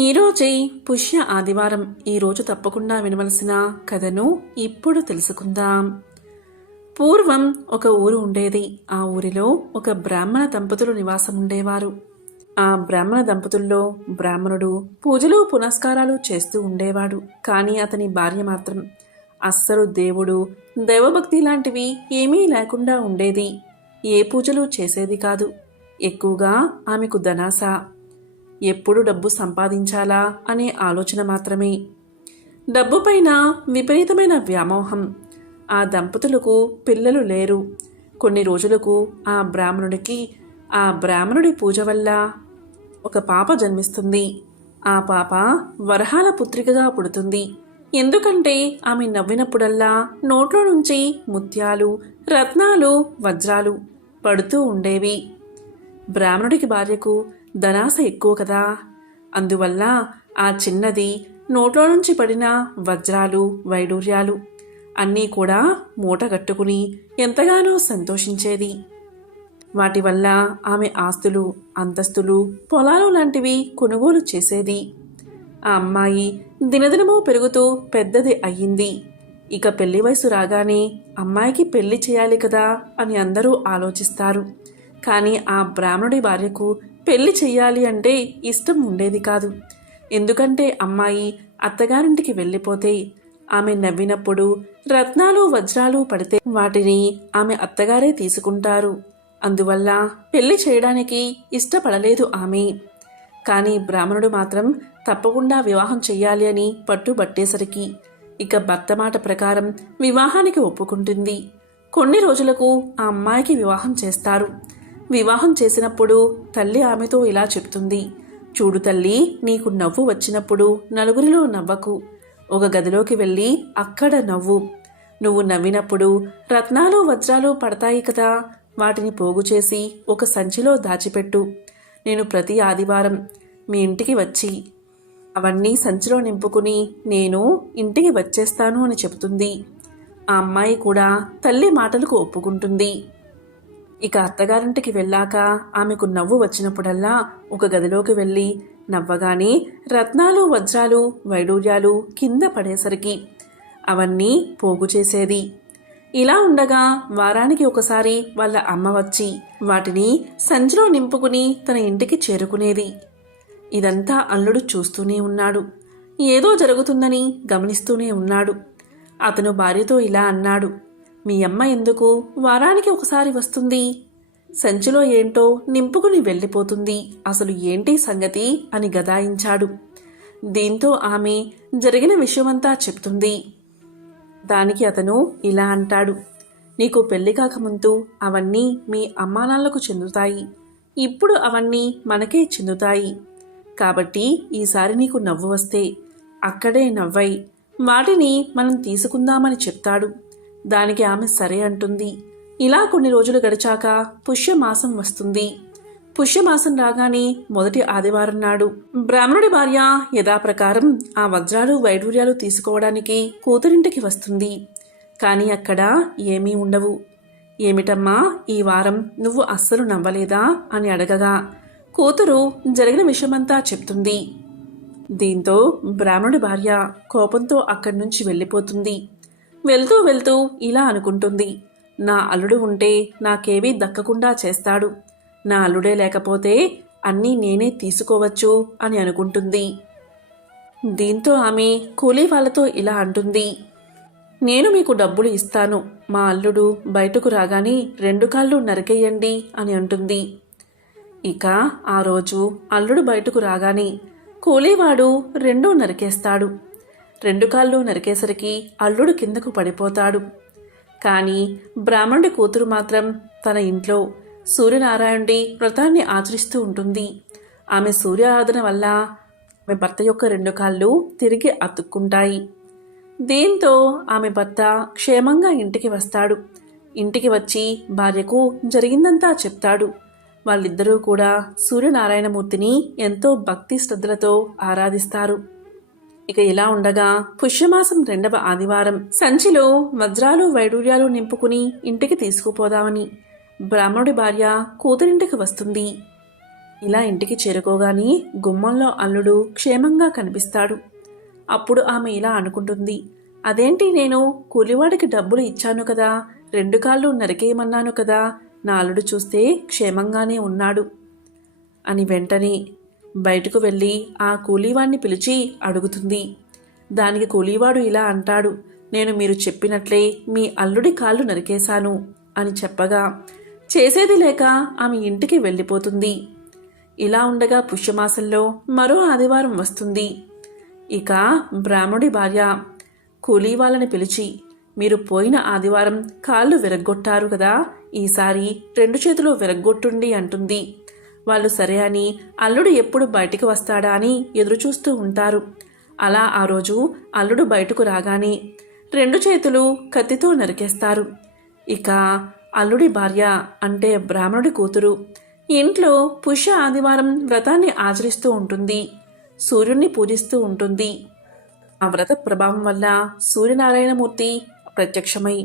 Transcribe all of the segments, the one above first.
ఈరోజే పుష్య ఆదివారం. ఈరోజు తప్పకుండా వినవలసిన కథను ఇప్పుడు తెలుసుకుందాం. పూర్వం ఒక ఊరు ఉండేది. ఆ ఊరిలో ఒక బ్రాహ్మణ దంపతులు నివాసం ఉండేవారు. ఆ బ్రాహ్మణ దంపతుల్లో బ్రాహ్మణుడు పూజలు పునస్కారాలు చేస్తూ ఉండేవాడు. కానీ అతని భార్య మాత్రం అస్సలు దేవుడు దైవభక్తి లాంటివి ఏమీ లేకుండా ఉండేది. ఏ పూజలు చేసేది కాదు. ఎక్కువగా ఆమెకు ధనాశ, ఎప్పుడు డబ్బు సంపాదించాలా అనే ఆలోచన మాత్రమే. డబ్బుపైన విపరీతమైన వ్యామోహం. ఆ దంపతులకు పిల్లలు లేరు. కొన్ని రోజులకు ఆ బ్రాహ్మణుడి పూజ వల్ల ఒక పాప జన్మిస్తుంది. ఆ పాప వరహాల పుత్రికగా పుడుతుంది. ఎందుకంటే ఆమె నవ్వినప్పుడల్లా నోట్లో నుంచి ముత్యాలు, రత్నాలు, వజ్రాలు పడుతూ ఉండేవి. బ్రాహ్మణుడికి భార్యకు ధనాశ ఎక్కువ కదా. అందువల్ల ఆ చిన్నది నోట్లో నుంచి పడిన వజ్రాలు, వైడూర్యాలు అన్నీ కూడా మూటగట్టుకుని ఎంతగానో సంతోషించేది. వాటి వల్ల ఆమె ఆస్తులు, అంతస్తులు, పొలాలు లాంటివి కొనుగోలు చేసేది. ఆ అమ్మాయి దినదినమూ పెరుగుతూ పెద్దది అయ్యింది. ఇక పెళ్లి వయసు రాగానే అమ్మాయికి పెళ్లి చేయాలి కదా అని అందరూ ఆలోచిస్తారు. కానీ ఆ బ్రాహ్మణుడి భార్యకు పెళ్లి చెయ్యాలి అంటే ఇష్టం ఉండేది కాదు. ఎందుకంటే అమ్మాయి అత్తగారింటికి వెళ్ళిపోతే ఆమె నవ్వినప్పుడు రత్నాలు, వజ్రాలు పడితే వాటిని ఆమె అత్తగారే తీసుకుంటారు. అందువల్ల పెళ్లి చేయడానికి ఇష్టపడలేదు ఆమె. కానీ బ్రాహ్మణుడు మాత్రం తప్పకుండా వివాహం చెయ్యాలి అని పట్టుబట్టేసరికి ఇక భర్త మాట ప్రకారం వివాహానికి ఒప్పుకుంటుంది. కొన్ని రోజులకు ఆ అమ్మాయికి వివాహం చేస్తారు. వివాహం చేసినప్పుడు తల్లి ఆమెతో ఇలా చెప్తుంది, చూడు తల్లి, నీకు నవ్వు వచ్చినప్పుడు నలుగురిలో నవ్వకు. ఒక గదిలోకి వెళ్ళి అక్కడ నవ్వు. నువ్వు నవ్వినప్పుడు రత్నాలు, వజ్రాలు పడతాయి కదా, వాటిని పోగు చేసి ఒక సంచిలో దాచిపెట్టు. నేను ప్రతి ఆదివారం మీ ఇంటికి వచ్చి అవన్నీ సంచిలో నింపుకుని నేను ఇంటికి వచ్చేస్తాను అని చెబుతుంది. ఆ అమ్మాయి కూడా తల్లి మాటలకు ఒప్పుకుంటుంది. ఇక అత్తగారింటికి వెళ్ళాక ఆమెకు నవ్వు వచ్చినప్పుడల్లా ఒక గదిలోకి వెళ్ళి నవ్వగానే రత్నాలు, వజ్రాలు, వైడూర్యాలు కింద పడేసరికి అవన్నీ పోగు చేసేది. ఇలా ఉండగా వారానికి ఒకసారి వాళ్ళ అమ్మ వచ్చి వాటిని సంచిలో నింపుకుని తన ఇంటికి చేరుకునేది. ఇదంతా అల్లుడు చూస్తూనే ఉన్నాడు. ఏదో జరుగుతుందని గమనిస్తూనే ఉన్నాడు. అతను భార్యతో ఇలా అన్నాడు, మీ అమ్మ ఎందుకు వారానికి ఒకసారి వస్తుంది? సంచిలో ఏంటో నింపుకుని వెళ్ళిపోతుంది. అసలు ఏంటి సంగతి అని గదాయించాడు. దీంతో ఆమె జరిగిన విషయమంతా చెప్తుంది. దానికి అతను ఇలా అంటాడు, నీకు పెళ్లి కాకముందు అవన్నీ మీ అమ్మానాన్నలకు చెందుతాయి. ఇప్పుడు అవన్నీ మనకే చెందుతాయి. కాబట్టి ఈసారి నీకు నవ్వు వస్తే అక్కడే నవ్వై వాటిని మనం తీసుకుందామని చెప్తాడు. దానికి ఆమె సరే అంటుంది. ఇలా కొన్ని రోజులు గడిచాక పుష్యమాసం వస్తుంది. పుష్యమాసం రాగానే మొదటి ఆదివారం నాడు బ్రాహ్మణుడి భార్య యథాప్రకారం ఆ వజ్రాలు, వైడూర్యాలు తీసుకోవడానికి కూతురింటికి వస్తుంది. కానీ అక్కడ ఏమీ ఉండవు. ఏమిటమ్మా, ఈ వారం నువ్వు అస్సలు నవ్వలేదా అని అడగగా కూతురు జరిగిన విషయమంతా చెప్తుంది. దీంతో బ్రాహ్మణుడి భార్య కోపంతో అక్కడి నుంచి వెళ్ళిపోతుంది. వెళ్తూ వెళ్తూ ఇలా అనుకుంటుంది, నా అల్లుడు ఉంటే నాకేవీ దక్కకుండా చేస్తాడు. నా అల్లుడే లేకపోతే అన్నీ నేనే తీసుకోవచ్చు అని అనుకుంటుంది. దీంతో ఆమె కూలీ వాళ్ళతో ఇలా అంటుంది, నేను మీకు డబ్బులు ఇస్తాను. మా అల్లుడు బయటకు రాగానే 2 కాళ్ళు నరికేయండి అని అంటుంది. ఇక ఆ రోజు అల్లుడు బయటకు రాగానే కూలీవాడు 2 నరికేస్తాడు. 2 కాళ్ళు నరికేసరికి అల్లుడు కిందకు పడిపోతాడు. కానీ బ్రాహ్మణుడి కూతురు మాత్రం తన ఇంట్లో సూర్యనారాయణుడి వ్రతాన్ని ఆచరిస్తూ ఉంటుంది. ఆమె సూర్యారాధన వల్ల ఆమె భర్త యొక్క 2 కాళ్ళు తిరిగి అతుక్కుంటాయి. దీంతో ఆమె భర్త క్షేమంగా ఇంటికి వస్తాడు. ఇంటికి వచ్చి భార్యకు జరిగిందంతా చెప్తాడు. వాళ్ళిద్దరూ కూడా సూర్యనారాయణమూర్తిని ఎంతో భక్తి శ్రద్ధలతో ఆరాధిస్తారు. ఇక ఇలా ఉండగా పుష్యమాసం 2వ ఆదివారం సంచిలో వజ్రాలు, వైడూర్యాలు నింపుకుని ఇంటికి తీసుకుపోదామని బ్రాహ్మణుడి భార్య కూతురింటికి వస్తుంది. ఇలా ఇంటికి చేరుకోగానే గుమ్మంలో అల్లుడు క్షేమంగా కనిపిస్తాడు. అప్పుడు ఆమె ఇలా అనుకుంటుంది, అదేంటి, నేను కూలివాడికి డబ్బులు ఇచ్చాను కదా, 2 కాళ్ళు నరికేయమన్నాను కదా, నా అల్లుడు చూస్తే క్షేమంగానే ఉన్నాడు అని వెంటనే బయటకు వెళ్ళి ఆ కూలీవాడిని పిలిచి అడుగుతుంది. దానికి కూలీవాడు ఇలా అంటాడు, నేను మీరు చెప్పినట్లే మీ అల్లుడి కాళ్ళు నరికేశాను అని చెప్పగా చేసేది లేక ఆమె ఇంటికి వెళ్ళిపోతుంది. ఇలా ఉండగా పుష్యమాసంలో మరో ఆదివారం వస్తుంది. ఇక బ్రాహ్మణుడి భార్య కూలీ వాళ్ళని పిలిచి, మీరు పోయిన ఆదివారం కాళ్ళు విరగ్గొట్టారు కదా, ఈసారి 2 చేతులు విరగ్గొట్టుండి అంటుంది. వాళ్ళు సరే అని అల్లుడు ఎప్పుడు బయటికి వస్తాడా అని ఎదురుచూస్తూ ఉంటారు. అలా ఆ రోజు అల్లుడు బయటకు రాగానే 2 చేతులు కత్తితో నరికేస్తారు. ఇక అల్లుడి భార్య అంటే బ్రాహ్మణుడి కూతురు ఇంట్లో పుష్య ఆదివారం వ్రతాన్ని ఆచరిస్తూ ఉంటుంది. సూర్యుణ్ణి పూజిస్తూ ఉంటుంది. ఆ వ్రత ప్రభావం వల్ల సూర్యనారాయణమూర్తి ప్రత్యక్షమై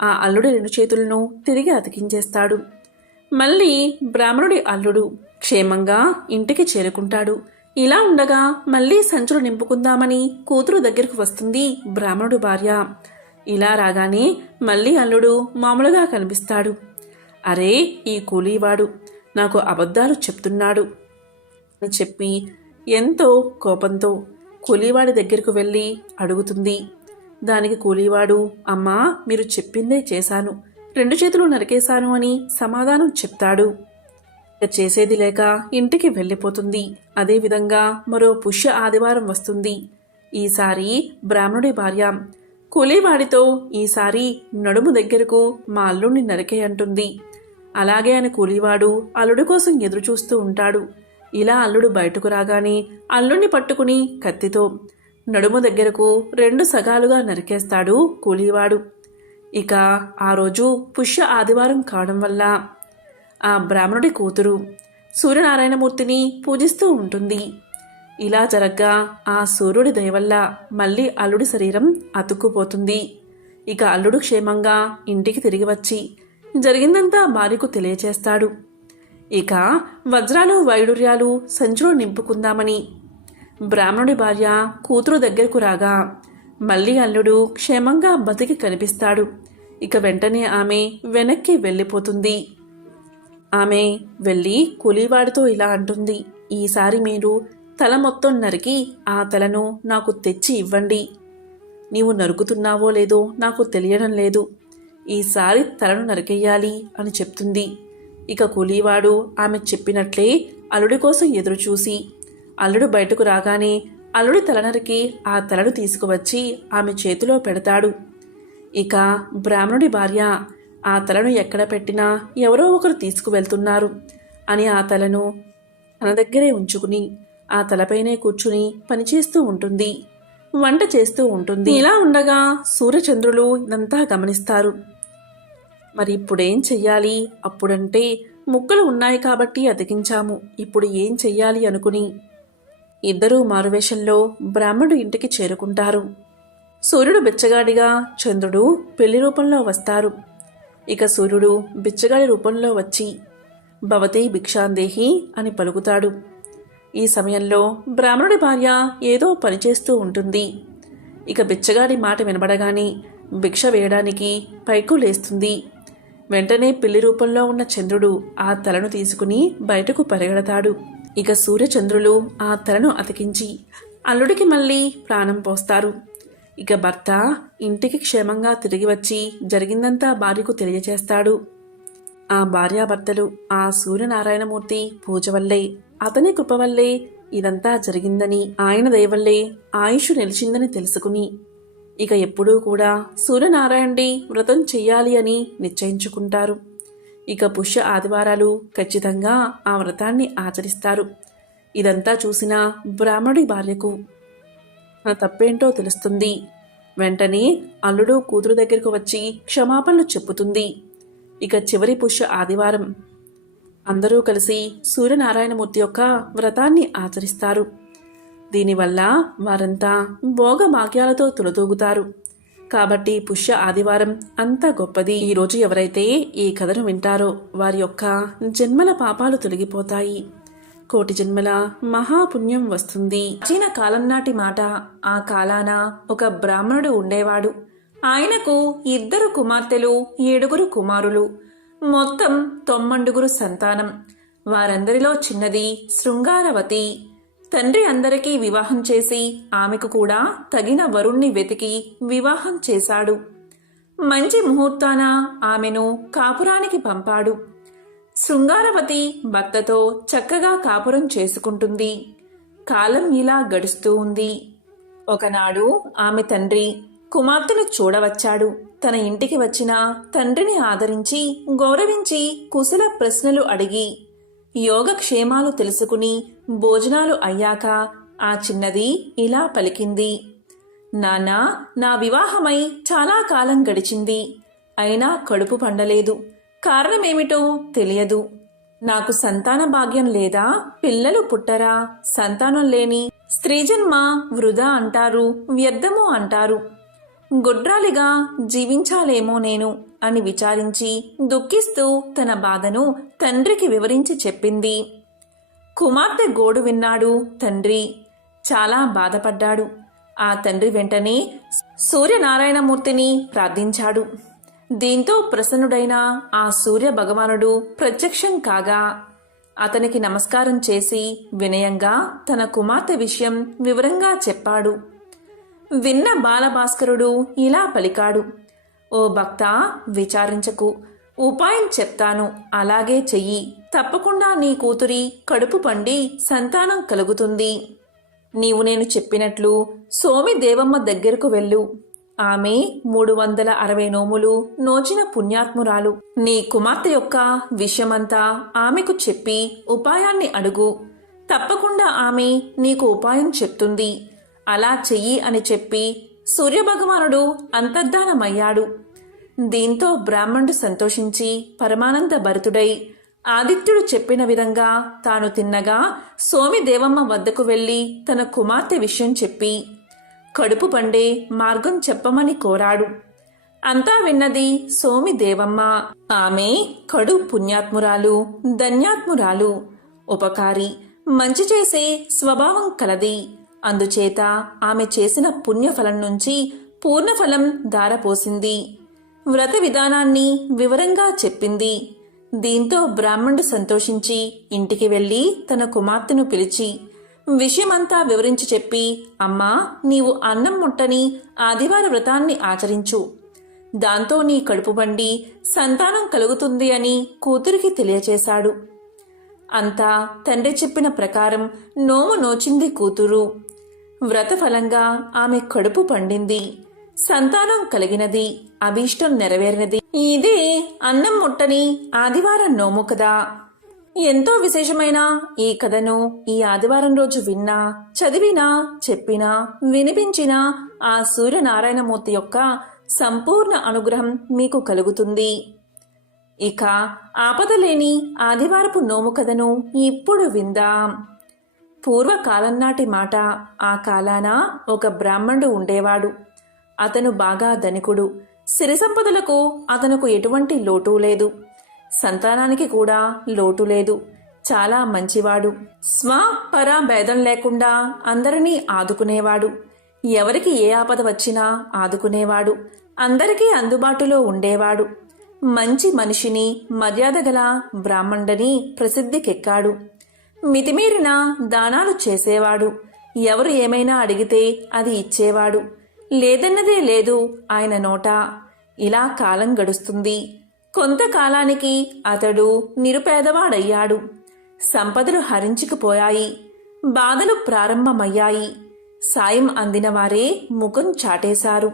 ఆ అల్లుడి 2 చేతులను తిరిగి అతికించేస్తాడు. మళ్ళీ బ్రాహ్మణుడి అల్లుడు క్షేమంగా ఇంటికి చేరుకుంటాడు. ఇలా ఉండగా మళ్ళీ సంచులు నింపుకుందామని కూతురు దగ్గరకు వస్తుంది బ్రాహ్మణుడి భార్య. ఇలా రాగానే మళ్ళీ అల్లుడు మామూలుగా కనిపిస్తాడు. అరే, ఈ కూలీవాడు నాకు అబద్ధాలు చెప్తున్నాడు అని చెప్పి ఎంతో కోపంతో కూలీవాడి దగ్గరకు వెళ్ళి అడుగుతుంది. దానికి కూలీవాడు, అమ్మా, మీరు చెప్పిందే చేశాను, 2 చేతులు నరికేశాను అని సమాధానం చెప్తాడు. ఇక చేసేది లేక ఇంటికి వెళ్ళిపోతుంది. అదేవిధంగా మరో పుష్య ఆదివారం వస్తుంది. ఈసారి బ్రాహ్మణుడి భార్య కూలీవాడితో, ఈసారి నడుము దగ్గరకు మా అల్లుడిని నరికే అంటుంది. అలాగే అని కూలీవాడు అల్లుడి కోసం ఎదురుచూస్తూ ఉంటాడు. ఇలా అల్లుడు బయటకు రాగానే అల్లుడిని పట్టుకుని కత్తితో నడుము దగ్గరకు 2 సగాలుగా నరికేస్తాడు కూలీవాడు. ఇక ఆ రోజు పుష్య ఆదివారం కావడం వల్ల ఆ బ్రాహ్మణుడి కూతురు సూర్యనారాయణమూర్తిని పూజిస్తూ ఉంటుంది. ఇలా జరగ్గా ఆ సూర్యుడి దయ వల్ల మళ్ళీ అల్లుడి శరీరం అతుక్కుపోతుంది. ఇక అల్లుడు క్షేమంగా ఇంటికి తిరిగి వచ్చి జరిగిందంతా భార్యకు తెలియచేస్తాడు. ఇక వజ్రాలు వైడూర్యాలు సంచులో నింపుకుందామని బ్రాహ్మణుడి భార్య కూతురు దగ్గరకు రాగా మళ్ళీ అల్లుడు క్షేమంగా బతికి కనిపిస్తాడు. ఇక వెంటనే ఆమె వెనక్కి వెళ్ళిపోతుంది. ఆమె వెళ్ళి కూలీవాడితో ఇలా అంటుంది, ఈసారి మీరు తల మొత్తం నరికి ఆ తలను నాకు తెచ్చి ఇవ్వండి. నీవు నరుకుతున్నావో లేదో నాకు తెలియడం లేదు, ఈసారి తలను నరికేయాలి అని చెప్తుంది. ఇక కూలీవాడు ఆమె చెప్పినట్లే అల్లుడి కోసం ఎదురుచూసి అల్లుడు బయటకు రాగానే అల్లుడి తల నరికి ఆ తలను తీసుకువచ్చి ఆమె చేతిలో పెడతాడు. ఇక బ్రాహ్మణుడి భార్య ఆ తలను ఎక్కడ పెట్టినా ఎవరో ఒకరు తీసుకువెళ్తున్నారు అని ఆ తలను తన దగ్గరే ఉంచుకుని ఆ తలపైనే కూర్చుని పనిచేస్తూ ఉంటుంది, వంట చేస్తూ ఉంటుంది. ఇలా ఉండగా సూర్యచంద్రులు ఇదంతా గమనిస్తారు. మరి ఇప్పుడేం చెయ్యాలి? అప్పుడంటే ముక్కలు ఉన్నాయి కాబట్టి అతికించాము, ఇప్పుడు ఏం చెయ్యాలి అనుకుని ఇద్దరూ మారువేషంలో బ్రాహ్మణుడు ఇంటికి చేరుకుంటారు. సూర్యుడు బిచ్చగాడిగా, చంద్రుడు పెళ్లి రూపంలో వస్తారు. ఇక సూర్యుడు బిచ్చగాడి రూపంలో వచ్చి భవతి భిక్షాందేహి అని పలుకుతాడు. ఈ సమయంలో బ్రాహ్మణుడి భార్య ఏదో పనిచేస్తూ ఉంటుంది. ఇక బిచ్చగాడి మాట వినబడగానే భిక్ష వేయడానికి పైకు లేస్తుంది. వెంటనే పిల్లి రూపంలో ఉన్న చంద్రుడు ఆ తలను తీసుకుని బయటకు పరిగెడతాడు. ఇక సూర్యచంద్రులు ఆ తలను అతికించి అల్లుడికి మళ్ళీ ప్రాణం పోస్తారు. ఇక భర్త ఇంటికి క్షేమంగా తిరిగి వచ్చి జరిగిందంతా భార్యకు తెలియచేస్తాడు. ఆ భార్యాభర్తలు ఆ సూర్యనారాయణమూర్తి పూజ వల్లే, అతని కృప వల్లే ఇదంతా జరిగిందని, ఆయన దయవల్లే ఆయుష్ నిలిచిందని తెలుసుకుని ఇక ఎప్పుడూ కూడా సూర్యనారాయణుడి వ్రతం చెయ్యాలి అని నిశ్చయించుకుంటారు. ఇక పుష్య ఆదివారాలు ఖచ్చితంగా ఆ వ్రతాన్ని ఆచరిస్తారు. ఇదంతా చూసిన బ్రాహ్మణుడి భార్యకు తన తప్పేంటో తెలుస్తుంది. వెంటనే అల్లుడు కూతురు దగ్గరకు వచ్చి క్షమాపణలు చెప్పుతుంది. ఇక చివరి పుష్య ఆదివారం అందరూ కలిసి సూర్యనారాయణమూర్తి యొక్క వ్రతాన్ని ఆచరిస్తారు. దీనివల్ల వారంతా భోగభాగ్యాలతో తులతూగుతారు. కాబట్టి పుష్య ఆదివారం అంత గొప్పది. ఈరోజు ఎవరైతే ఈ కథను వింటారో వారి యొక్క జన్మల పాపాలు తొలగిపోతాయి. కోటి జన్మల మహాపుణ్యం వస్తుంది. ప్రాచీన కాలం నాటి మాట. ఆ కాలాన ఒక బ్రాహ్మణుడు ఉండేవాడు. ఆయనకు 2 కుమార్తెలు, 7 కుమారులు, మొత్తం 9 సంతానం. వారందరిలో చిన్నది శృంగారవతి. తండ్రి అందరికీ వివాహం చేసి ఆమెకు కూడా తగిన వరుణ్ణి వెతికి వివాహం చేశాడు. మంచి ముహూర్తాన ఆమెను కాపురానికి పంపాడు. శృంగారవతి భర్తతో చక్కగా కాపురం చేసుకుంటుంది. కాలం ఇలా గడుస్తూ ఉంది. ఒకనాడు ఆమె తండ్రి కుమార్తెను చూడవచ్చాడు. తన ఇంటికి వచ్చిన తండ్రిని ఆదరించి గౌరవించి కుశల ప్రశ్నలు అడిగి యోగక్షేమాలు తెలుసుకుని భోజనాలు అయ్యాక ఆ చిన్నది ఇలా పలికింది. నాన్నా, నా వివాహమై చాలా కాలం గడిచింది. అయినా కడుపు పండలేదు. కారణమేమిటో తెలియదు. నాకు సంతాన భాగ్యం లేదా? పిల్లలు పుట్టరా? సంతానం లేని స్త్రీజన్మ వృధా అంటారు, వ్యర్థము అంటారు. గొడ్రాలిగా జీవించాలేమో నేను అని విచారించి దుఃఖిస్తూ తన బాధను తండ్రికి వివరించి చెప్పింది. కుమార్తె గోడు విన్నాడు తండ్రి. చాలా బాధపడ్డాడు. ఆ తండ్రి వెంటనే సూర్యనారాయణమూర్తిని ప్రార్థించాడు. దీంతో ప్రసన్నుడైన ఆ సూర్య భగవానుడు ప్రత్యక్షం కాగా అతనికి నమస్కారం చేసి వినయంగా తన కుమార్తె విషయం వివరంగా చెప్పాడు. విన్న బాలభాస్కరుడు ఇలా పలికాడు. ఓ భక్తా, విచారించకు. ఉపాయం చెప్తాను, అలాగే చెయ్యి. తప్పకుండా నీ కూతురి కడుపు పండి సంతానం కలుగుతుంది. నీవు నేను చెప్పినట్లు సోమి దేవమ్మ దగ్గరకు వెళ్ళు. ఆమె 360 నోములు నోచిన పుణ్యాత్మురాలు. నీ కుమార్తె యొక్క విషయమంతా ఆమెకు చెప్పి ఉపాయాన్ని అడుగు. తప్పకుండా ఆమె నీకు ఉపాయం చెప్తుంది. అలా చెయ్యి అని చెప్పి సూర్యభగవానుడు అంతర్ధానమయ్యాడు. దీంతో బ్రాహ్మణుడు సంతోషించి పరమానంద భరితుడై ఆదిత్యుడు చెప్పిన విధంగా తాను తిన్నగా సోమిదేవమ్మ వద్దకు వెళ్లి తన కుమార్తె విషయం చెప్పి కడుపు పండే మార్గం చెప్పమని కోరాడు. అంతా విన్నది సోమిదేవమ్మ. ఆమె కడు పుణ్యాత్మురాలు, ధన్యాత్మురాలు, ఉపకారి, మంచి చేసే స్వభావం కలది. అందుచేత ఆమె చేసిన పుణ్యఫలం నుంచి పూర్ణఫలం ధారపోసింది. వ్రత విధానాన్ని వివరంగా చెప్పింది. దీంతో బ్రాహ్మణుడు సంతోషించి ఇంటికి వెళ్లి తన కుమార్తెను పిలిచి విషయమంతా వివరించి చెప్పి, అమ్మా, నీవు అన్నం ముట్టని ఆదివార వ్రతాన్ని ఆచరించు. దాంతో నీ కడుపు బండి సంతానం కలుగుతుంది అని కూతురికి తెలియచేశాడు. అంతా తండ్రి చెప్పిన ప్రకారం నోము నోచింది కూతురు. వ్రతఫలంగా ఆమె కడుపు పండింది, సంతానం కలిగినది, అభీష్టం నెరవేరినది. ఇదే అన్నం ముట్టని ఆదివారం నోము కదా. ఎంతో విశేషమైన ఈ కథను ఈ ఆదివారం రోజు విన్నా, చదివినా, చెప్పినా, వినిపించినా ఆ సూర్యనారాయణమూర్తి యొక్క సంపూర్ణ అనుగ్రహం మీకు కలుగుతుంది. ఇక ఆపదలేని ఆదివారపు నోము కథను ఇప్పుడు విందాం. పూర్వకాలం నాటి మాట. ఆ కాలాన ఒక బ్రాహ్మణుడు ఉండేవాడు. అతను బాగా ధనికుడు. సిరి సంపదలకు అతనుకు ఎటువంటి లోటు లేదు. సంతానానికి కూడా లోటు లేదు. చాలా మంచివాడు. స్వ పర భేదం లేకుండా అందరినీ ఆదుకునేవాడు. ఎవరికి ఏ ఆపద వచ్చినా ఆదుకునేవాడు. అందరికీ అందుబాటులో ఉండేవాడు. మంచి మనిషిని, మర్యాద గల బ్రాహ్మణుడని ప్రసిద్ధికెక్కాడు. మితిమీరిన దానాలు చేసేవాడు. ఎవరు ఏమైనా అడిగితే అది ఇచ్చేవాడు. లేదన్నదే లేదు ఆయన నోట. ఇలా కాలం గడుస్తుంది. కొంతకాలానికి అతడు నిరుపేదవాడయ్యాడు. సంపదలు హరించుకుపోయాయి. బాధలు ప్రారంభమయ్యాయి. సాయం అందిన వారే ముఖం చాటేశారు.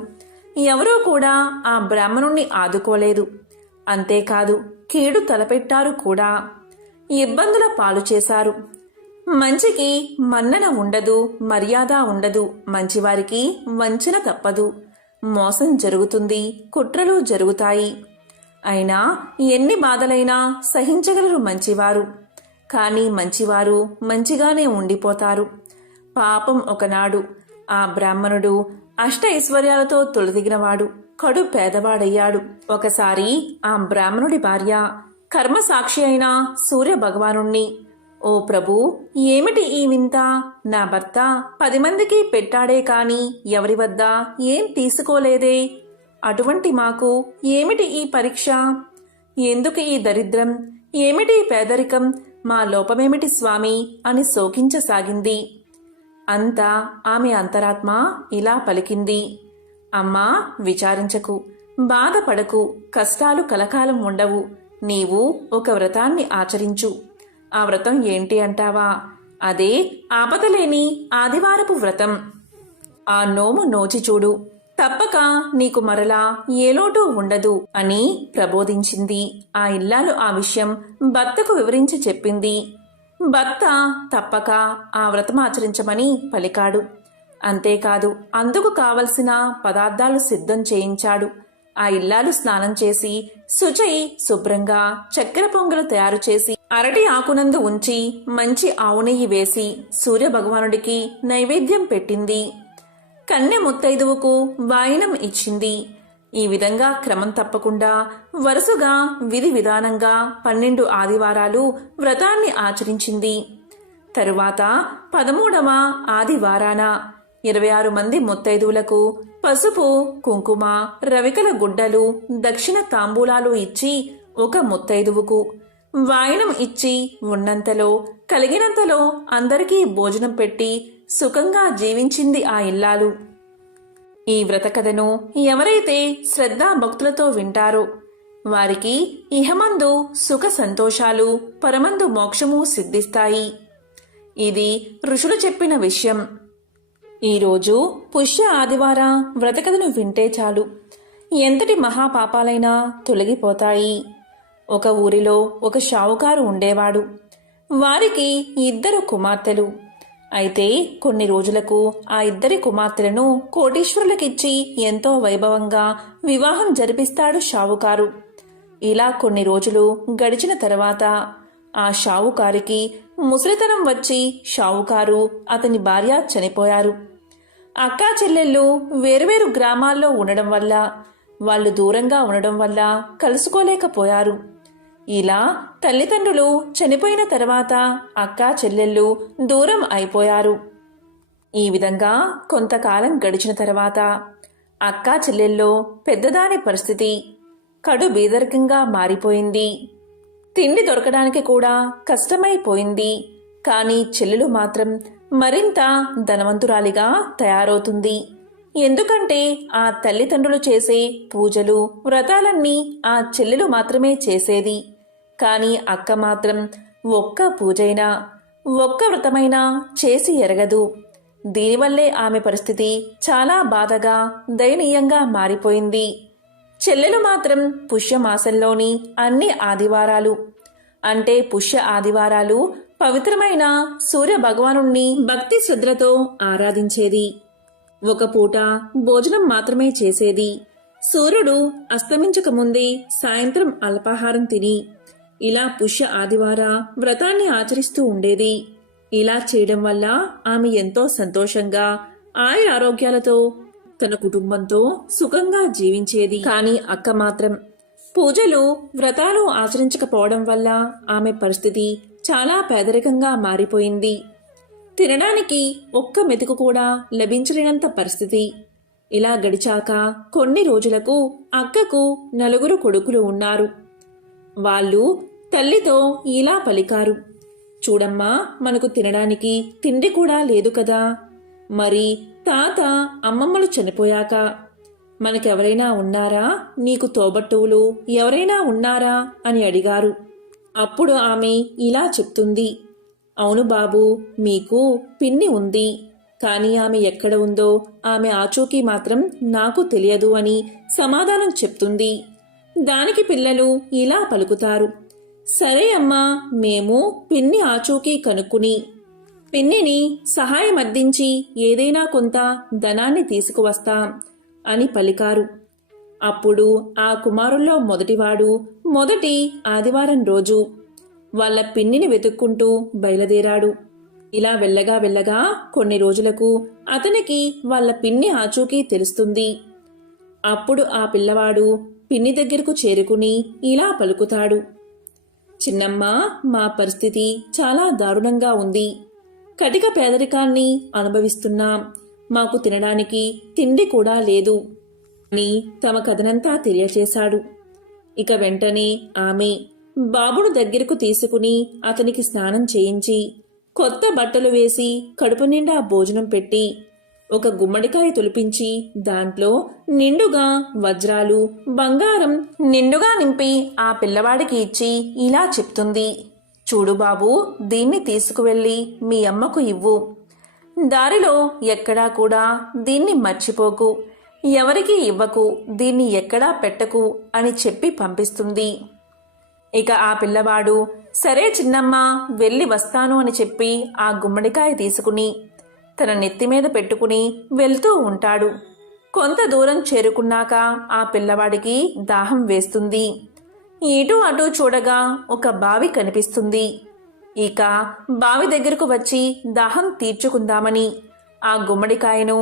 ఎవరూ కూడా ఆ బ్రాహ్మణుణ్ణి ఆదుకోలేదు. అంతేకాదు, కీడు తలపెట్టారు కూడా. ఇబ్బందుల పాలు చేశారు. మంచికి మన్నన ఉండదు, మర్యాద ఉండదు. మంచివారికి వంచన తప్పదు. మోసం జరుగుతుంది, కుట్రలు జరుగుతాయి. అయినా ఎన్ని బాధలైనా సహించగలరు మంచివారు. కానీ మంచివారు మంచిగానే ఉండిపోతారు. పాపం ఒకనాడు ఆ బ్రాహ్మణుడు అష్ట ఐశ్వర్యాలతో తొలదిగినవాడు, కడు పేదవాడయ్యాడు. ఒకసారి ఆ బ్రాహ్మణుడి భార్య కర్మసాక్షి అయిన సూర్య భగవానుణ్ణి ఓ ప్రభూ, ఏమిటి ఈ వింత? నా భర్త 10 మందికి పెట్టాడే కాని ఎవరి వద్ద ఏం తీసుకోలేదే. అటువంటి మాకు ఏమిటి ఈ పరీక్ష? ఎందుకు ఈ దరిద్రం? ఏమిటి ఈ పేదరికం? మా లోపమేమిటి స్వామి అని శోకించసాగింది. అంతా ఆమె అంతరాత్మ ఇలా పలికింది. అమ్మా, విచారించకు, బాధపడకు, కష్టాలు కలకాలం ఉండవు. నీవు ఒక వ్రతాన్ని ఆచరించు. ఆ వ్రతం ఏంటి అంటావా? అదే ఆపదలేని ఆదివారపు వ్రతం. ఆ నోము నోచి చూడు, తప్పక నీకు మరలా ఏ లోటు ఉండదు అని ప్రబోధించింది. ఆ ఇల్లాలు ఆ విషయం భర్తకు వివరించి చెప్పింది. భర్త తప్పక ఆ వ్రతం ఆచరించమని పలికాడు. అంతేకాదు, అందుకు కావలసిన పదార్థాలు సిద్ధం చేయించాడు. ఆ ఇల్లాలు స్నానం చేసి శుచై శుభ్రంగా చక్కెర పొంగలు తయారు చేసి అరటి ఆకునందు ఉంచి మంచి ఆవు నెయ్యి వేసి సూర్యభగవానుడికి నైవేద్యం పెట్టింది. కన్నె ముత్తైదువుకు వాయినం ఇచ్చింది. ఈ విధంగా క్రమం తప్పకుండా వరుసగా విధి విధానంగా 12 ఆదివారాలు వ్రతాన్ని ఆచరించింది. తరువాత 13వ ఆదివారాన 26 మంది ముత్తైదువులకు పసుపు, కుంకుమ, రవికల గుడ్డలు, దక్షిణ తాంబూలాలు ఇచ్చి ఒక ముత్తైదువుకు వాయనం ఇచ్చి ఉన్నంతలో కలిగినంతలో అందరికీ భోజనం పెట్టి సుఖంగా జీవించింది ఆ ఇల్లాలు. ఈ వ్రత కథను ఎవరైతే శ్రద్ధా భక్తులతో వింటారో వారికి ఇహమందు సుఖ సంతోషాలు, పరమందు మోక్షము సిద్ధిస్తాయి. ఇది ఋషులు చెప్పిన విషయం. ఈరోజు పుష్య ఆదివార వ్రతకథను వింటే చాలు ఎంతటి మహాపాపాలైనా తొలగిపోతాయి. ఒక ఊరిలో ఒక షావుకారు ఉండేవాడు. వారికి 2 కుమార్తెలు. అయితే కొన్ని రోజులకు ఆ 2 కుమార్తెలను కోటీశ్వరులకిచ్చి ఎంతో వైభవంగా వివాహం జరిపిస్తాడు షావుకారు. ఇలా కొన్ని రోజులు గడిచిన తర్వాత ఆ షావుకారికి ముసలితనం వచ్చి షావుకారు, అతని భార్య చనిపోయారు. అక్కా చెల్లెళ్ళు వేరువేరు గ్రామాల్లో ఉండడం వల్ల, వాళ్ళు దూరంగా ఉండడం వల్ల కలుసుకోలేకపోయారు. ఇలా తల్లిదండ్రులు చనిపోయిన తర్వాత అక్కా చెల్లెళ్ళు దూరం అయిపోయారు. ఈ విధంగా కొంతకాలం గడిచిన తర్వాత అక్కా చెల్లెల్లో పెద్దదాని పరిస్థితి కడు బీదరికంగా మారిపోయింది. తిండి దొరకడానికి కూడా కష్టమైపోయింది. కానీ చెల్లెలు మాత్రం మరింత ధనవంతురాలిగా తయారవుతుంది. ఎందుకంటే ఆ తల్లిదండ్రులు చేసే పూజలు, వ్రతాలన్నీ ఆ చెల్లెలు మాత్రమే చేసేది. కానీ అక్క మాత్రం ఒక్క పూజైనా, ఒక్క వ్రతమైనా చేసి ఎరగదు. దీనివల్లే ఆమె పరిస్థితి చాలా బాధగా, దయనీయంగా మారిపోయింది. చెల్లెలు మాత్రం పుష్యమాసంలోని అన్ని ఆదివారాలు, అంటే పుష్య ఆదివారాలు పవిత్రమైన సూర్య భగవానుణ్ణి భక్తి శ్రద్ధలతో ఆరాధించేది. ఒక పూట భోజనం మాత్రమే చేసేది. సూర్యుడు అస్తమించక ముందే సాయంత్రం అల్పాహారం తిని ఇలా పుష్య ఆదివార వ్రతాన్ని ఆచరిస్తూ ఉండేది. ఇలా చేయడం వల్ల ఆమె ఎంతో సంతోషంగా, ఆరోగ్యాలతో తన కుటుంబంతో సుఖంగా జీవించేది. కానీ అక్క మాత్రం పూజలు, వ్రతాలు ఆచరించకపోవడం వల్ల ఆమె పరిస్థితి చాలా పేదరికంగా మారిపోయింది. తినడానికి ఒక్క మెతుకు కూడా లభించలేనంత పరిస్థితి. ఇలా గడిచాక కొన్ని రోజులకు అక్కకు 4 కొడుకులు ఉన్నారు. వాళ్ళు తల్లితో ఇలా పలికారు, చూడమ్మా, మనకు తినడానికి తిండి కూడా లేదు కదా. మరి తాత, అమ్మమ్మలు చనిపోయాక మనకెవరైనా ఉన్నారా? నీకు తోబట్టువులు ఎవరైనా ఉన్నారా అని అడిగారు. అప్పుడు ఆమె ఇలా చెప్తుంది, అవును బాబు, మీకు పిన్ని ఉంది. కానీ ఆమె ఎక్కడ ఉందో ఆమె ఆచూకీ మాత్రం నాకు తెలియదు అని సమాధానం చెప్తుంది. దానికి పిల్లలు ఇలా పలుకుతారు, సరే అమ్మా, మేము పిన్ని ఆచూకీ కనుక్కుని పిన్నిని సహాయమర్థించి ఏదైనా కొంత ధనాన్ని తీసుకువస్తాం అని పలికారు. అప్పుడు ఆ కుమారుల్లో మొదటివాడు మొదటి ఆదివారం రోజు వాళ్ళ పిన్నిని వెతుక్కుంటూ బయలుదేరాడు. ఇలా వెళ్ళగా కొన్ని రోజులకు అతనికి వాళ్ళ పిన్ని ఆచూకీ తెలుస్తుంది. అప్పుడు ఆ పిల్లవాడు పిన్ని దగ్గరకు చేరుకుని ఇలా పలుకుతాడు, చిన్నమ్మ, మా పరిస్థితి చాలా దారుణంగా ఉంది. కటిక పేదరికాన్ని అనుభవిస్తున్నాం. మాకు తినడానికి తిండి కూడా లేదు అని తమ కథనంతా తెలియచేశాడు. ఇక వెంటనే ఆమె బాబును దగ్గరకు తీసుకుని అతనికి స్నానం చేయించి కొత్త బట్టలు వేసి కడుపు నిండా భోజనం పెట్టి ఒక గుమ్మడికాయ తొలిపించి దాంట్లో నిండుగా వజ్రాలు బంగారం నిండుగా నింపి ఆ పిల్లవాడికి ఇచ్చి ఇలా చెప్తుంది. చూడు బాబు, దీన్ని తీసుకువెళ్ళి మీ అమ్మకు ఇవ్వు. దారిలో ఎక్కడా కూడా దీన్ని మర్చిపోకు, ఎవరికీ ఇవ్వకు, దీన్ని ఎక్కడా పెట్టకు అని చెప్పి పంపిస్తుంది. ఇక ఆ పిల్లవాడు సరే చిన్నమ్మ, వెళ్ళి వస్తాను అని చెప్పి ఆ గుమ్మడికాయ తీసుకుని తన నెత్తిమీద పెట్టుకుని వెళ్తూ ఉంటాడు. కొంత దూరం చేరుకున్నాక ఆ పిల్లవాడికి దాహం వేస్తుంది. ఇటు అటు చూడగా ఒక బావి కనిపిస్తుంది. ఇక బావి దగ్గరకు వచ్చి దాహం తీర్చుకుందామని ఆ గుమ్మడికాయను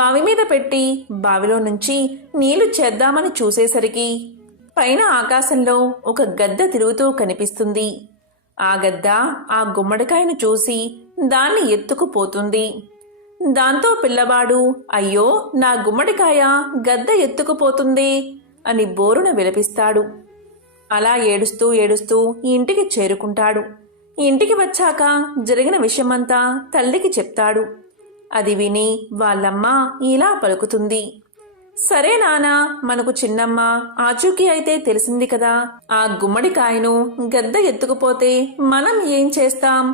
బావి మీద పెట్టి బావిలో నుంచి నీళ్లు చేద్దామని చూసేసరికి పైన ఆకాశంలో ఒక గద్ద తిరుగుతూ కనిపిస్తుంది. ఆ గద్ద ఆ గుమ్మడికాయను చూసి దాన్ని ఎత్తుకుపోతుంది. దాంతో పిల్లవాడు అయ్యో, నా గుమ్మడికాయ గద్ద ఎత్తుకుపోతుంది అని బోరున విలపిస్తాడు. అలా ఏడుస్తూ ఏడుస్తూ ఇంటికి చేరుకుంటాడు. ఇంటికి వచ్చాక జరిగిన విషయమంతా తల్లికి చెప్తాడు. అది విని వాళ్ళమ్మ ఇలా పలుకుతుంది. సరే నానా, మనకు చిన్నమ్మ ఆచూకీ అయితే తెలిసింది కదా. ఆ గుమ్మడికాయను గద్ద ఎత్తుకుపోతే మనం ఏం చేస్తాం?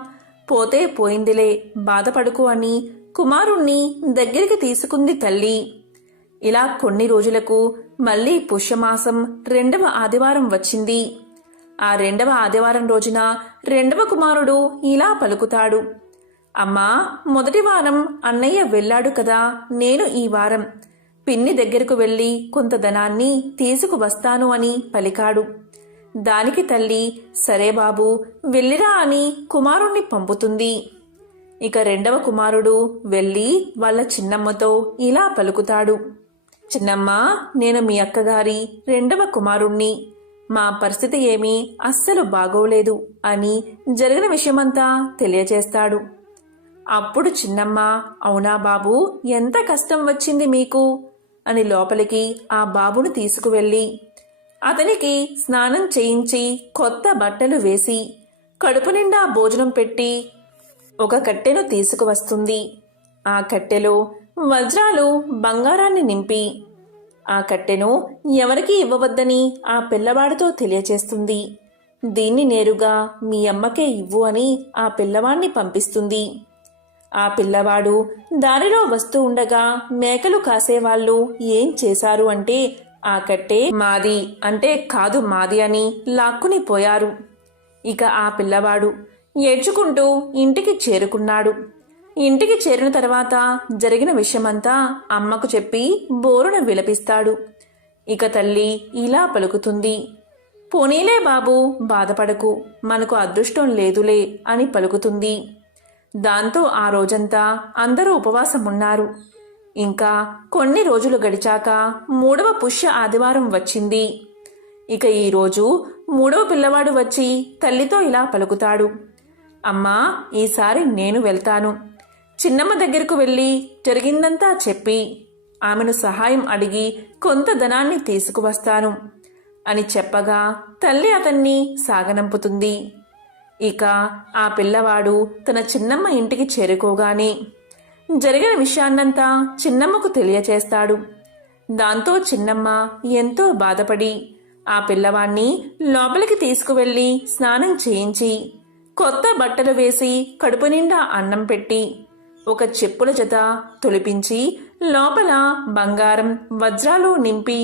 పోతే పోయిందిలే, బాధపడుకు అని కుమారుణ్ణి దగ్గరికి తీసుకుంది తల్లి. ఇలా కొన్ని రోజులకు మళ్లీ పుష్యమాసం 2వ ఆదివారం వచ్చింది. ఆ 2వ ఆదివారం రోజున 2వ కుమారుడు ఇలా పలుకుతాడు. అమ్మా, మొదటి వారం అన్నయ్య వెళ్ళాడు కదా, నేను ఈ వారం పిన్ని దగ్గరకు వెళ్ళి కొంత ధనాన్ని తీసుకువస్తాను అని పలికాడు. దానికి తల్లి సరే బాబు, వెళ్ళిరా అని కుమారుణ్ణి పంపుతుంది. ఇక 2వ కుమారుడు వెళ్ళి వాళ్ళ చిన్నమ్మతో ఇలా పలుకుతాడు. చిన్నమ్మ, నేను మీ అక్కగారి 2వ కుమారుణ్ణి. మా పరిస్థితి ఏమీ అస్సలు బాగోలేదు అని జరిగిన విషయమంతా తెలియచేస్తాడు. అప్పుడు చిన్నమ్మ, అవునా బాబు, ఎంత కష్టం వచ్చింది మీకు అని లోపలికి ఆ బాబును తీసుకువెళ్ళి అతనికి స్నానం చేయించి కొత్త బట్టలు వేసి కడుపు నిండా భోజనం పెట్టి ఒక కట్టెను తీసుకువస్తుంది. ఆ కట్టెలో వజ్రాలు బంగారాన్ని నింపి ఆ కట్టెను ఎవరికీ ఇవ్వవద్దని ఆ పిల్లవాడితో తెలియచేస్తుంది. దీన్ని నేరుగా మీ అమ్మకే ఇవ్వు అని ఆ పిల్లవాణ్ణి పంపిస్తుంది. ఆ పిల్లవాడు దారిలో వస్తూ ఉండగా మేకలు కాసేవాళ్ళు ఏం చేశారు అంటే ఆ కట్టె మాది అంటే కాదు మాది అని లాక్కుని పోయారు. ఇక ఆ పిల్లవాడు ఏడ్చుకుంటూ ఇంటికి చేరుకున్నాడు. ఇంటికి చేరిన తర్వాత జరిగిన విషయమంతా అమ్మకు చెప్పి బోరున విలపిస్తాడు. ఇక తల్లి ఇలా పలుకుతుంది. పోనీలే బాబు, బాధపడకు, మనకు అదృష్టం లేదులే అని పలుకుతుంది. దాంతో ఆ రోజంతా అందరూ ఉపవాసమున్నారు. ఇంకా కొన్ని రోజులు గడిచాక 3వ పుష్య ఆదివారం వచ్చింది. ఇక ఈరోజు 3వ పిల్లవాడు వచ్చి తల్లితో ఇలా పలుకుతాడు. అమ్మా, ఈసారి నేను వెళ్తాను. చిన్నమ్మ దగ్గరకు వెళ్ళి జరిగిందంతా చెప్పి ఆమెను సహాయం అడిగి కొంత ధనాన్ని తీసుకువస్తాను అని చెప్పగా తల్లి అతన్ని సాగనంపుతుంది. ఇక ఆ పిల్లవాడు తన చిన్నమ్మ ఇంటికి చేరుకోగానే జరిగిన విషయాన్నంతా చిన్నమ్మకు తెలియచేస్తాడు. దాంతో చిన్నమ్మ ఎంతో బాధపడి ఆ పిల్లవాణ్ణి లోపలికి తీసుకువెళ్ళి స్నానం చేయించి కొత్త బట్టలు వేసి కడుపు నిండా అన్నం పెట్టి ఒక చెప్పుల జత తొలిపించి లోపల బంగారం వజ్రాలు నింపి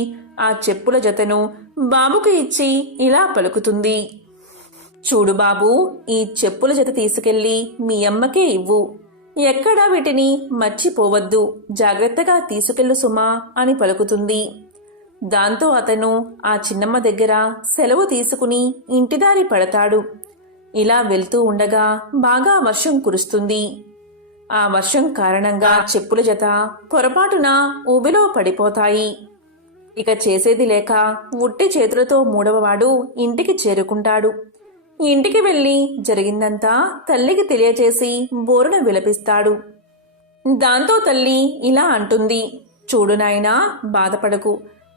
ఆ చెప్పుల జతను బాబుకు ఇచ్చి ఇలా పలుకుతుంది. చూడు బాబు, ఈ చెప్పుల జత తీసుకెళ్లి మీ అమ్మకే ఇవ్వు. ఎక్కడా వీటిని మర్చిపోవద్దు, జాగ్రత్తగా తీసుకెళ్ళు సుమా అని పలుకుతుంది. దాంతో అతను ఆ చిన్నమ్మ దగ్గర సెలవు తీసుకుని ఇంటిదారి పడతాడు. ఇలా వెళ్తూ ఉండగా బాగా వర్షం కురుస్తుంది. ఆ వర్షం కారణంగా చెప్పుల జత పొరపాటున ఊబిలో పడిపోతాయి. ఇక చేసేది లేక ఉట్టి చేతులతో 3వ వాడు ఇంటికి చేరుకుంటాడు. ఇంటికి వెళ్ళి జరిగిందంతా తల్లికి తెలియచేసి బోరున విలపిస్తాడు. దాంతో తల్లి ఇలా అంటుంది, చూడు నాయనా, బాధపడకు,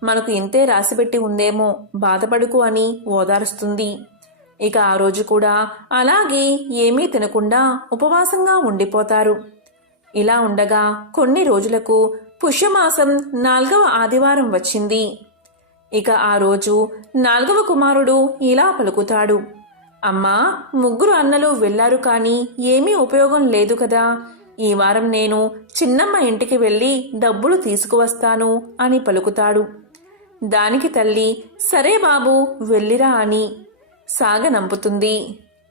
మనకు ఇంతే రాసిపెట్టి ఉందేమో, బాధపడుకు అని ఓదారుస్తుంది. ఇక ఆ రోజు కూడా అలాగే ఏమీ తినకుండా ఉపవాసంగా ఉండిపోతారు. ఇలా ఉండగా కొన్ని రోజులకు పుష్యమాసం 4వ ఆదివారం వచ్చింది. ఇక ఆ రోజు 4వ కుమారుడు ఇలా పలుకుతాడు, అమ్మా, 3 అన్నలు వెళ్లారు కానీ ఏమీ ఉపయోగం లేదు కదా, ఈ వారం నేను చిన్నమ్మ ఇంటికి వెళ్ళి డబ్బులు తీసుకువస్తాను అని పలుకుతాడు. దానికి తల్లి, సరే బాబు, వెళ్ళిరా అని సాగనంపుతుంది.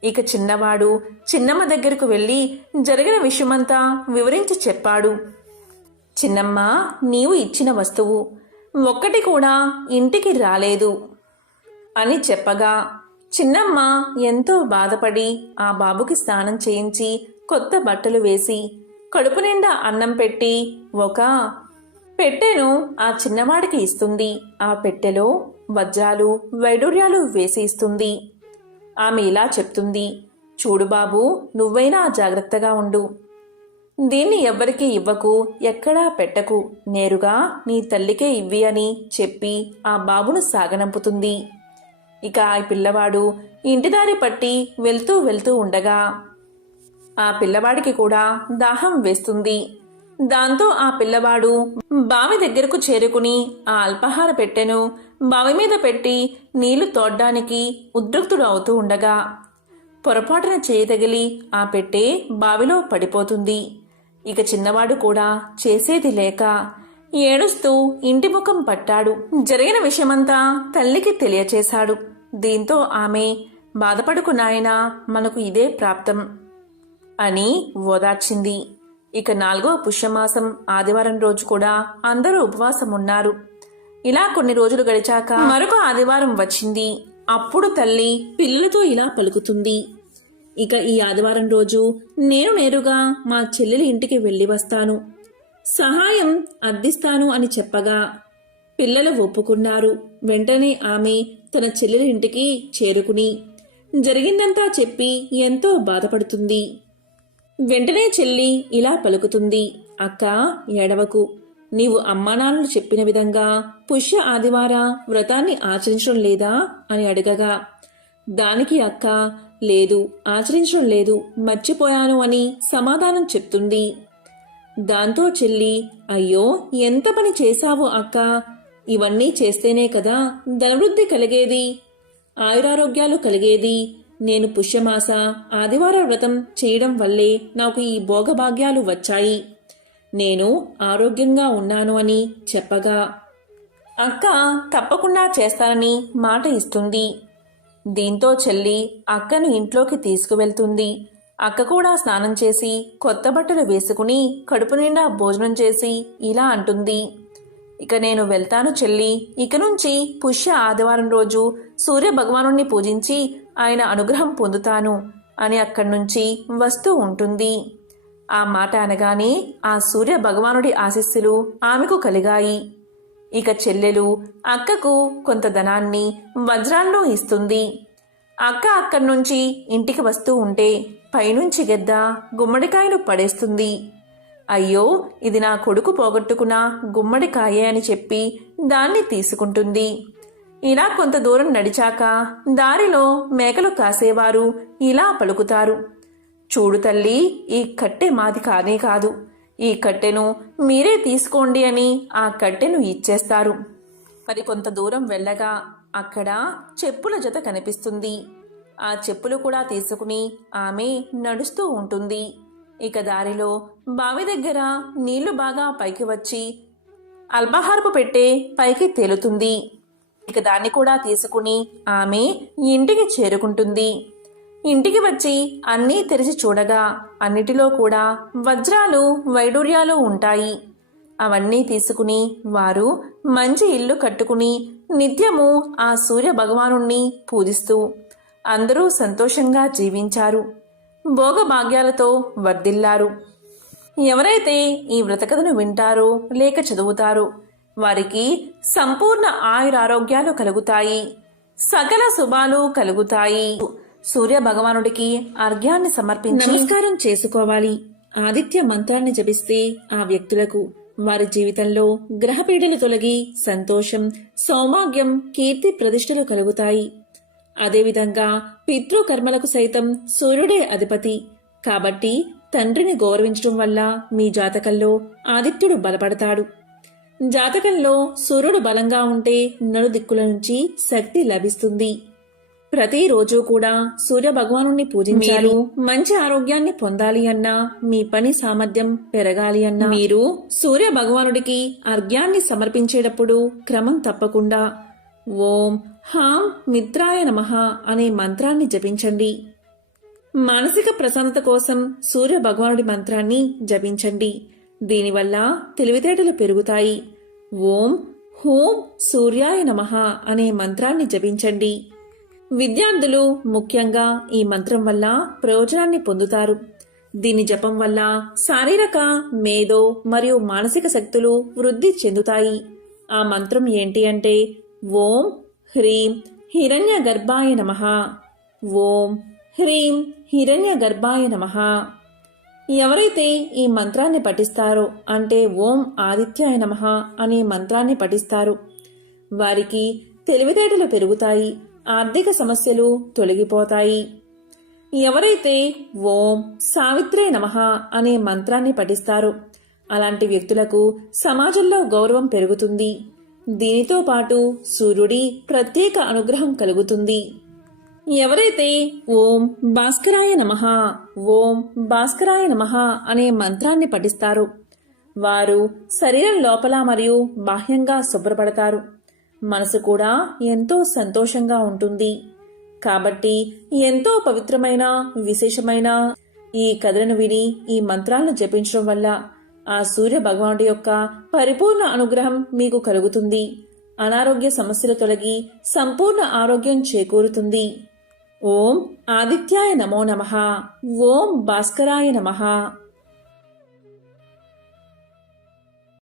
ఇక చిన్నవాడు చిన్నమ్మ దగ్గరకు వెళ్ళి జరిగిన విషయమంతా వివరించి చెప్పాడు. చిన్నమ్మ, నీవు ఇచ్చిన వస్తువు ఒక్కటి కూడా ఇంటికి రాలేదు అని చెప్పగా చిన్నమ్మ ఎంతో బాధపడి ఆ బాబుకి స్నానం చేయించి కొత్త బట్టలు వేసి కడుపు నిండా అన్నం పెట్టి ఒక పెట్టెను ఆ చిన్నవాడికి ఇస్తుంది. ఆ పెట్టెలో వజ్రాలు వైడూర్యాలు వేసి ఇస్తుంది. ఆమె ఇలా చెప్తుంది, చూడు బాబు, నువ్వైనా జాగ్రత్తగా ఉండు, దీన్ని ఎవ్వరికీ ఇవ్వకు, ఎక్కడా పెట్టకు, నేరుగా నీ తల్లికే ఇవ్వి అని చెప్పి ఆ బాబును సాగనంపుతుంది. ఇక ఆ పిల్లవాడు ఇంటిదారి పట్టి వెళ్తూ వెళ్తూ ఉండగా ఆ పిల్లవాడికి కూడా దాహం వేస్తుంది. దాంతో ఆ పిల్లవాడు బావి దగ్గరకు చేరుకుని ఆ అల్పాహార పెట్టెను బావి మీద పెట్టి నీళ్లు తోడ్డానికి ఉద్రిక్తుడు అవుతూ ఉండగా పొరపాటున చేయి తగిలి ఆ పెట్టె బావిలో పడిపోతుంది. ఇక చిన్నవాడు కూడా చేసేది లేక ఏడుస్తూ ఇంటి ముఖం పట్టాడు. జరిగిన విషయమంతా తల్లికి తెలియచేశాడు. దీంతో ఆమె, బాధపడుకు నాయనా, మనకు ఇదే ప్రాప్తం అని ఓదార్చింది. ఇక 4వ పుష్యమాసం ఆదివారం రోజు కూడా అందరూ ఉపవాసం ఉన్నారు. ఇలా కొన్ని రోజులు గడిచాక మరొక ఆదివారం వచ్చింది. అప్పుడు తల్లి పిల్లలతో ఇలా పలుకుతుంది, ఇక ఈ ఆదివారం రోజు నేను నేరుగా మా చెల్లెలి ఇంటికి వెళ్ళి వస్తాను, సహాయం అర్థిస్తాను అని చెప్పగా పిల్లలు ఒప్పుకున్నారు. వెంటనే ఆమె తన చెల్లెలి ఇంటికి చేరుకుని జరిగిందంతా చెప్పి ఎంతో బాధపడుతుంది. వెంటనే చెల్లి ఇలా పలుకుతుంది, అక్క, ఏడవకు, నీవు అమ్మానాన్నలు చెప్పిన విధంగా పుష్య ఆదివార వ్రతాన్ని ఆచరించడం లేదా అని అడగగా దానికి అక్క, లేదు, ఆచరించడం లేదు, మర్చిపోయాను అని సమాధానం చెప్తుంది. దాంతో చెల్లి, అయ్యో, ఎంత పని చేశావు అక్క, ఇవన్నీ చేస్తేనే కదా ధనవృద్ధి కలిగేది, ఆయురారోగ్యాలు కలిగేది, నేను పుష్యమాస ఆదివార వ్రతం చేయడం వల్లే నాకు ఈ భోగభాగ్యాలు వచ్చాయి, నేను ఆరోగ్యంగా ఉన్నాను అని చెప్పగా అక్క తప్పకుండా చేస్తానని మాట ఇస్తుంది. దీంతో చెల్లి అక్కను ఇంట్లోకి తీసుకువెళ్తుంది. అక్క కూడా స్నానం చేసి కొత్త బట్టలు వేసుకుని కడుపు నిండా భోజనం చేసి ఇలా అంటుంది, ఇక నేను వెళ్తాను చెల్లి, ఇక నుంచి పుష్య ఆదివారం రోజు సూర్య భగవానుణ్ణి పూజించి ఆయన అనుగ్రహం పొందుతాను అని అక్కడి నుంచి వస్తూ ఉంటుంది. ఆ మాట అనగానే ఆ సూర్య భగవానుడి ఆశీస్సులు ఆమెకు కలిగాయి. ఇక చెల్లెలు అక్కకు కొంత ధనాన్ని వజ్రాలను ఇస్తుంది. అక్క అక్కడి నుంచి ఇంటికి వస్తూ ఉంటే పైనుంచి గెద్ద గుమ్మడికాయను పడేస్తుంది. అయ్యో, ఇది నా కొడుకు పోగొట్టుకున్న గుమ్మడికాయే అని చెప్పి దాన్ని తీసుకుంటుంది. ఇలా కొంత దూరం నడిచాక దారిలో మేకలు కాసేవారు ఇలా పలుకుతారు, చూడు తల్లి, ఈ కట్టె మాది కానే కాదు, ఈ కట్టెను మీరే తీసుకోండి అని ఆ కట్టెను ఇచ్చేస్తారు. మరి కొంత దూరం వెళ్ళగా అక్కడ చెప్పుల జత కనిపిస్తుంది. ఆ చెప్పులు కూడా తీసుకుని ఆమె నడుస్తూ ఉంటుంది. ఇక దారిలో బావి దగ్గర నీళ్లు బాగా పైకి వచ్చి అల్పాహారపు పెట్టే పైకి తేలుతుంది. ఇక దాన్ని కూడా తీసుకుని ఆమె ఇంటికి చేరుకుంటుంది. ఇంటికి వచ్చి అన్నీ తెరిచి చూడగా అన్నిటిలో కూడా వజ్రాలు వైడూర్యాలు ఉంటాయి. అవన్నీ తీసుకుని వారు మంచి ఇల్లు కట్టుకుని నిత్యము ఆ సూర్య భగవానుణ్ణి పూజిస్తూ అందరూ సంతోషంగా జీవించారు. భోగభాగ్యాలతో వర్ధిల్లారు. ఎవరైతే ఈ వ్రతకథను వింటారో లేక చదువుతారో వారికి సంపూర్ణ ఆయురారోగ్యాలు కలుగుతాయి, సకల శుభాలు కలుగుతాయి. సూర్య భగవానుడికి అర్ఘ్యాన్ని సమర్పించి నమస్కారం చేసుకోవాలి. ఆదిత్య మంత్రాన్ని జపిస్తే ఆ వ్యక్తులకు వారి జీవితంలో గ్రహపీడలు తొలగి సంతోషం, సౌభాగ్యం, కీర్తి ప్రతిష్టలు కలుగుతాయి. అదేవిధంగా పితృకర్మలకు సైతం సూర్యుడే అధిపతి కాబట్టి తండ్రిని గౌరవించడం వల్ల మీ జాతకంలో ఆదిత్యుడు బలపడతాడు. జాతకంలో సూర్యుడు బలంగా ఉంటే నలుదిక్కుల నుంచి శక్తి లభిస్తుంది. ప్రతిరోజు కూడా సూర్య భగవానుణ్ణి పూజించాలి. మంచి ఆరోగ్యాన్ని పొందాలి అన్నా, మీ పని సామర్థ్యం పెరగాలి అన్నా మీరు సూర్య భగవానుడికి అర్ఘ్యాన్ని సమర్పించేటప్పుడు క్రమం తప్పకుండా ఓం హాం మిత్రాయ నమః అనే మంత్రాన్ని జపించండి. మానసిక ప్రశాంతత కోసం సూర్య భగవానుడి మంత్రాన్ని జపించండి. దీనివల్ల తెలివితేటలు పెరుగుతాయి. ఓం హూం సూర్యాయ నమః అనే మంత్రాన్ని జపించండి. విద్యార్థులు ముఖ్యంగా ఈ మంత్రం వల్ల ప్రయోజనాన్ని పొందుతారు. దీని జపం వల్ల శారీరక, మేధో మరియు మానసిక శక్తులు వృద్ధి చెందుతాయి. ఆ మంత్రం ఏంటి అంటే ఓం హ్రీం హిరణ్య గర్భాయ నమః. ఓం హ్రీం హిరణ్య గర్భాయ నమః. ఎవరైతే ఈ మంత్రాన్ని పఠిస్తారో అంటే ఓం ఆదిత్యాయ నమః అనే మంత్రాన్ని పఠిస్తారో వారికి తెలివితేటలు పెరుగుతాయి, ఆర్థిక సమస్యలు తొలగిపోతాయి. ఎవరైతే ఓం సావిత్రే నమః అనే మంత్రాన్ని పఠిస్తారో అలాంటి వ్యక్తులకు సమాజంలో గౌరవం పెరుగుతుంది. దీనితో పాటు సూర్యుడి ప్రత్యేక అనుగ్రహం కలుగుతుంది. ఎవరైతే ఓం భాస్కరాయ నమః, ఓం భాస్కరాయ నమః అనే మంత్రాన్ని పఠిస్తారో వారు శరీరం లోపల మరియు బాహ్యంగా శుభ్రపడతారు. మనసు కూడా ఎంతో సంతోషంగా ఉంటుంది. కాబట్టి ఎంతో పవిత్రమైన, విశేషమైన ఈ కథలను విని ఈ మంత్రాలను జపించడం వల్ల ఆ సూర్య భగవానుడి యొక్క పరిపూర్ణ అనుగ్రహం మీకు కలుగుతుంది. అనారోగ్య సమస్యలు తొలగి సంపూర్ణ ఆరోగ్యం చేకూరుతుంది. ఓం ఆదిత్యాయ నమో నమః. ఓం భాస్కరాయ నమః.